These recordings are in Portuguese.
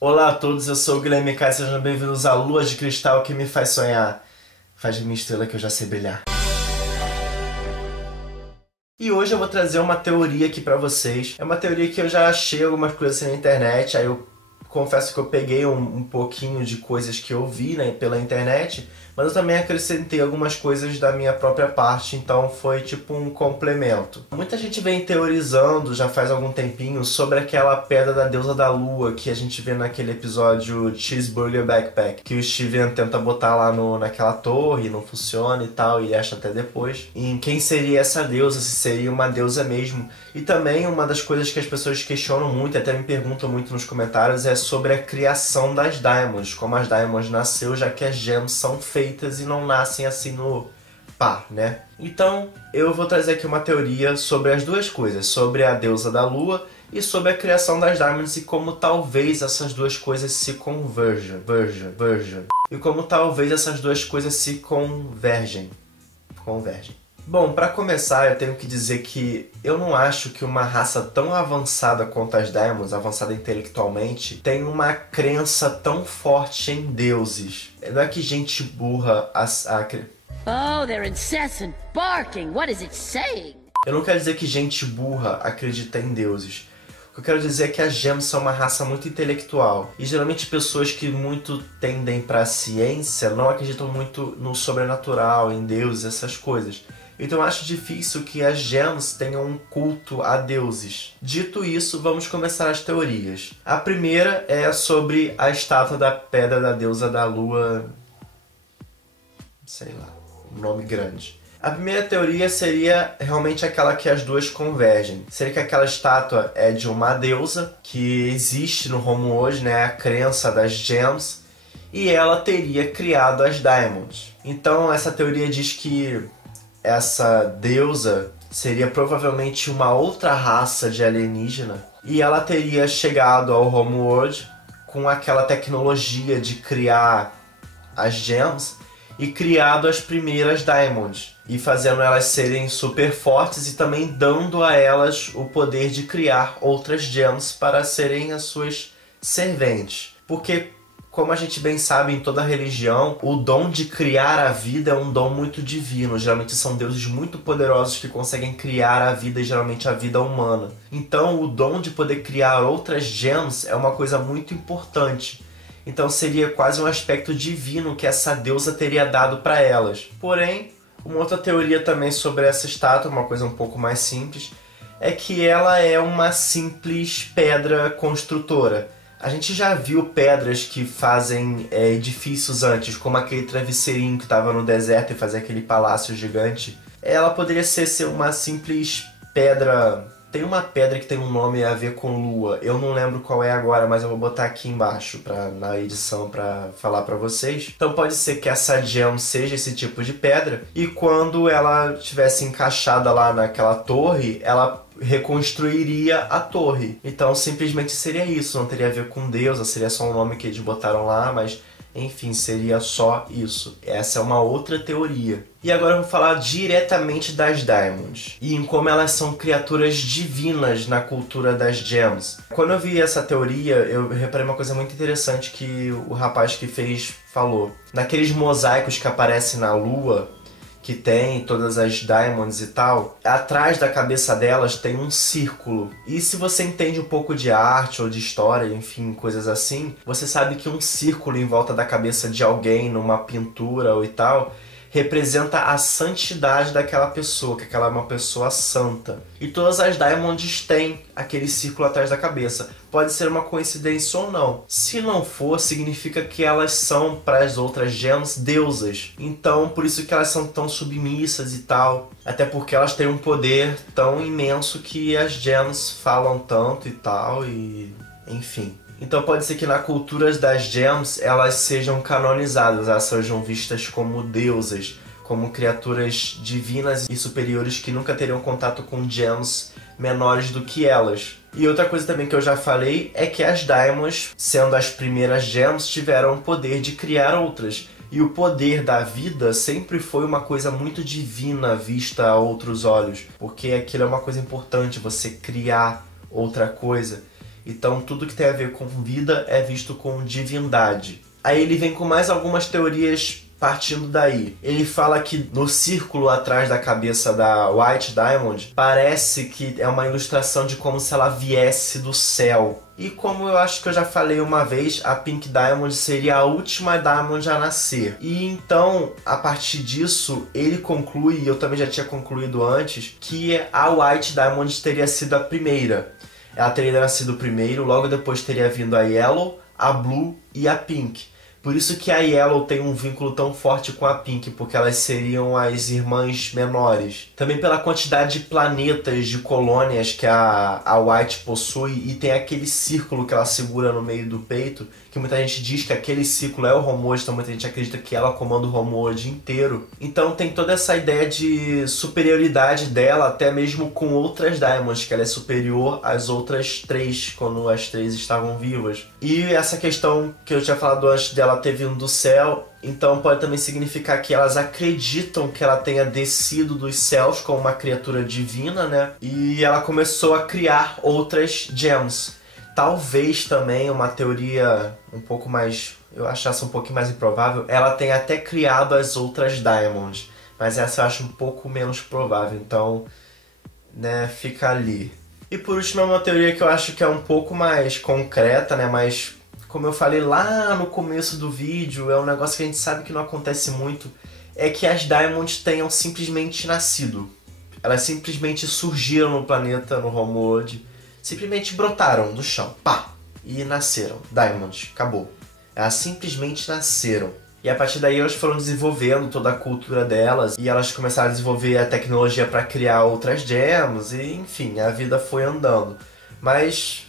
Olá a todos, eu sou o Guilherme Caio, sejam bem-vindos à Lua de Cristal que me faz sonhar. Faz de minha estrela que eu já sei brilhar. E hoje eu vou trazer uma teoria aqui pra vocês. É uma teoria que eu já achei algumas coisas assim na internet, aí eu confesso que eu peguei um pouquinho de coisas que eu vi, né, pela internet, mas eu também acrescentei algumas coisas da minha própria parte, então foi tipo um complemento. Muita gente vem teorizando, já faz algum tempinho, sobre aquela pedra da deusa da lua que a gente vê naquele episódio Cheeseburger Backpack, que o Steven tenta botar lá naquela torre, não funciona e tal, e ele acha até depois. E em quem seria essa deusa, se seria uma deusa mesmo. E também uma das coisas que as pessoas questionam muito, até me perguntam muito nos comentários, é sobre a criação das Diamonds, como as Diamonds nasceu, já que as Gems são feitas e não nascem assim no pá, né? Então, eu vou trazer aqui uma teoria sobre as duas coisas, sobre a deusa da lua e sobre a criação das Diamonds e como talvez essas duas coisas se converjam. E como talvez essas duas coisas se convergem. Bom, para começar, eu tenho que dizer que eu não acho que uma raça tão avançada quanto as Diamonds, avançada intelectualmente, tem uma crença tão forte em deuses. Não é que gente burra... Oh, they're incessant barking. What is it saying? Eu não quero dizer que gente burra acredita em deuses. O que eu quero dizer é que as Gems são uma raça muito intelectual. E geralmente pessoas que muito tendem para a ciência não acreditam muito no sobrenatural, em deuses, essas coisas. Então eu acho difícil que as Gems tenham um culto a deuses. Dito isso, vamos começar as teorias. A primeira é sobre a estátua da pedra da deusa da lua... sei lá, um nome grande. A primeira teoria seria realmente aquela que as duas convergem. Seria que aquela estátua é de uma deusa que existe no Homeworld, né, a crença das Gems, e ela teria criado as Diamonds. Então essa teoria diz que essa deusa seria provavelmente uma outra raça de alienígena e ela teria chegado ao Homeworld com aquela tecnologia de criar as Gems e criado as primeiras Diamonds e fazendo elas serem super fortes e também dando a elas o poder de criar outras Gems para serem as suas serventes. Porque, como a gente bem sabe, em toda religião, o dom de criar a vida é um dom muito divino. Geralmente são deuses muito poderosos que conseguem criar a vida e geralmente a vida humana. Então o dom de poder criar outras Gems é uma coisa muito importante. Então seria quase um aspecto divino que essa deusa teria dado para elas. Porém, uma outra teoria também sobre essa estátua, uma coisa um pouco mais simples, é que ela é uma simples pedra construtora. A gente já viu pedras que fazem edifícios antes, como aquele travesseirinho que estava no deserto e fazia aquele palácio gigante. Ela poderia ser uma simples pedra... Tem uma pedra que tem um nome a ver com lua, eu não lembro qual é agora, mas eu vou botar aqui embaixo na edição para falar para vocês. Então pode ser que essa gem seja esse tipo de pedra, e quando ela estivesse encaixada lá naquela torre, ela reconstruiria a torre. Então simplesmente seria isso, não teria a ver com deusa, seria só um nome que eles botaram lá, mas... enfim, seria só isso. Essa é uma outra teoria. E agora eu vou falar diretamente das Diamonds e em como elas são criaturas divinas na cultura das Gems. Quando eu vi essa teoria, eu reparei uma coisa muito interessante que o rapaz que fez falou. Naqueles mosaicos que aparecem na lua, que tem todas as Diamonds e tal, atrás da cabeça delas tem um círculo. E se você entende um pouco de arte ou de história, enfim, coisas assim, você sabe que um círculo em volta da cabeça de alguém, numa pintura ou e tal, representa a santidade daquela pessoa, que aquela é uma pessoa santa. E todas as Diamonds têm aquele círculo atrás da cabeça. Pode ser uma coincidência ou não. Se não for, significa que elas são, para as outras Gems, deusas. Então, por isso que elas são tão submissas e tal. Até porque elas têm um poder tão imenso que as Gems falam tanto e tal, e... enfim. Então pode ser que na cultura das Gems elas sejam canonizadas, elas sejam vistas como deusas, como criaturas divinas e superiores que nunca teriam contato com Gems menores do que elas. E outra coisa também que eu já falei é que as Diamonds, sendo as primeiras Gems, tiveram o poder de criar outras. E o poder da vida sempre foi uma coisa muito divina vista a outros olhos, porque aquilo é uma coisa importante, você criar outra coisa. Então tudo que tem a ver com vida é visto com divindade. Aí ele vem com mais algumas teorias partindo daí. Ele fala que no círculo atrás da cabeça da White Diamond parece que é uma ilustração de como se ela viesse do céu. E como eu acho que eu já falei uma vez, a Pink Diamond seria a última Diamond a nascer. E então, a partir disso, ele conclui, e eu também já tinha concluído antes, que a White Diamond teria sido a primeira. Ela teria nascido primeiro, logo depois teria vindo a Yellow, a Blue e a Pink. Por isso que a Yellow tem um vínculo tão forte com a Pink, porque elas seriam as irmãs menores. Também pela quantidade de planetas, de colônias que a White possui, e tem aquele círculo que ela segura no meio do peito, que muita gente diz que aquele círculo é o Homeworld, então muita gente acredita que ela comanda o Homeworld inteiro. Então tem toda essa ideia de superioridade dela, até mesmo com outras Diamonds, que ela é superior às outras três, quando as três estavam vivas. E essa questão que eu tinha falado antes dela ter vindo do céu, então pode também significar que elas acreditam que ela tenha descido dos céus como uma criatura divina, né? E ela começou a criar outras gems. Talvez também uma teoria um pouco mais, eu achasse um pouquinho mais improvável, ela tenha até criado as outras Diamonds. Mas essa eu acho um pouco menos provável, então, né, fica ali. E por último, é uma teoria que eu acho que é um pouco mais concreta, né, mas como eu falei lá no começo do vídeo, é um negócio que a gente sabe que não acontece muito, é que as Diamonds tenham simplesmente nascido. Elas simplesmente surgiram no planeta, no Homeworld, simplesmente brotaram do chão, pá, e nasceram. Diamonds, acabou. Elas simplesmente nasceram. E a partir daí elas foram desenvolvendo toda a cultura delas, e elas começaram a desenvolver a tecnologia para criar outras gems, e enfim, a vida foi andando. Mas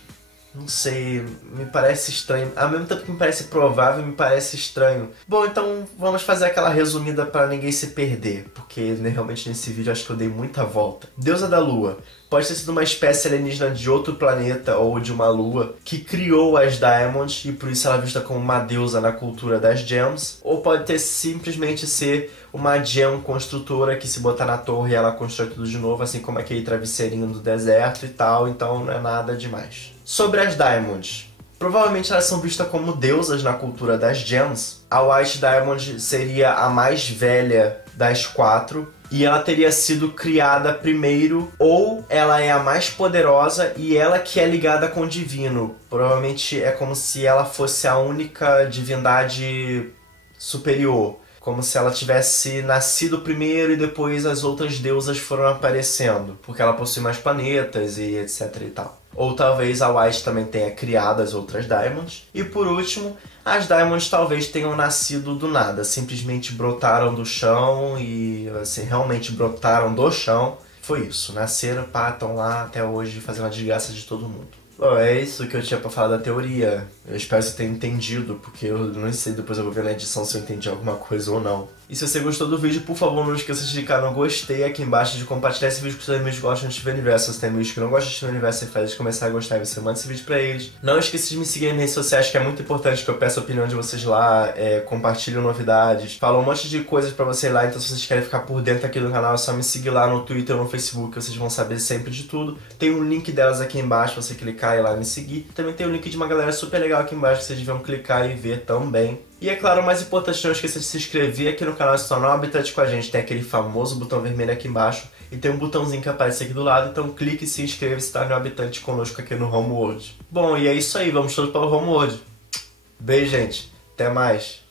não sei, me parece estranho. Ao mesmo tempo que me parece provável, me parece estranho. Bom, então vamos fazer aquela resumida para ninguém se perder, porque realmente nesse vídeo acho que eu dei muita volta. Deusa da Lua pode ter sido uma espécie alienígena de outro planeta ou de uma lua que criou as Diamonds e por isso ela é vista como uma deusa na cultura das gems. Ou pode ter simplesmente ser uma gem construtora que se botar na torre ela constrói tudo de novo, assim como aquele travesseirinho do deserto e tal, então não é nada demais. Sobre as Diamonds, provavelmente elas são vistas como deusas na cultura das gems. A White Diamond seria a mais velha das quatro e ela teria sido criada primeiro, ou ela é a mais poderosa e ela que é ligada com o divino. Provavelmente é como se ela fosse a única divindade superior, como se ela tivesse nascido primeiro e depois as outras deusas foram aparecendo, porque ela possui mais planetas e etc e tal. Ou talvez a White também tenha criado as outras Diamonds. E por último, as Diamonds talvez tenham nascido do nada. Simplesmente brotaram do chão e assim, realmente brotaram do chão. Foi isso, nasceram, pá, estão lá até hoje fazendo a desgraça de todo mundo. Bom, é isso que eu tinha pra falar da teoria. Eu espero que você tenha entendido, porque eu não sei, depois eu vou ver na edição se eu entendi alguma coisa ou não. E se você gostou do vídeo, por favor, não esqueça de clicar no gostei aqui embaixo, de compartilhar esse vídeo com seus amigos que gostam de Steven Universe. Se você tem amigos que não gostam de Steven Universe, você faz eles começar a gostar e você manda esse vídeo pra eles. Não esqueça de me seguir nas redes sociais, que é muito importante que eu peço a opinião de vocês lá, compartilhem novidades, falo um monte de coisas pra vocês lá, então se vocês querem ficar por dentro aqui do canal, é só me seguir lá no Twitter ou no Facebook, vocês vão saber sempre de tudo. Tem um link delas aqui embaixo, você clicar e lá me seguir. Também tem um link de uma galera super legal aqui embaixo que vocês deviam clicar e ver também. E é claro, o mais importante, não esqueça de se inscrever aqui no canal e se tornar um habitante com a gente. Tem aquele famoso botão vermelho aqui embaixo e tem um botãozinho que aparece aqui do lado, então clique e se inscreva e se torne um habitante conosco aqui no Homeworld. Bom, e é isso aí, vamos todos para o Homeworld. Beijo, gente. Até mais.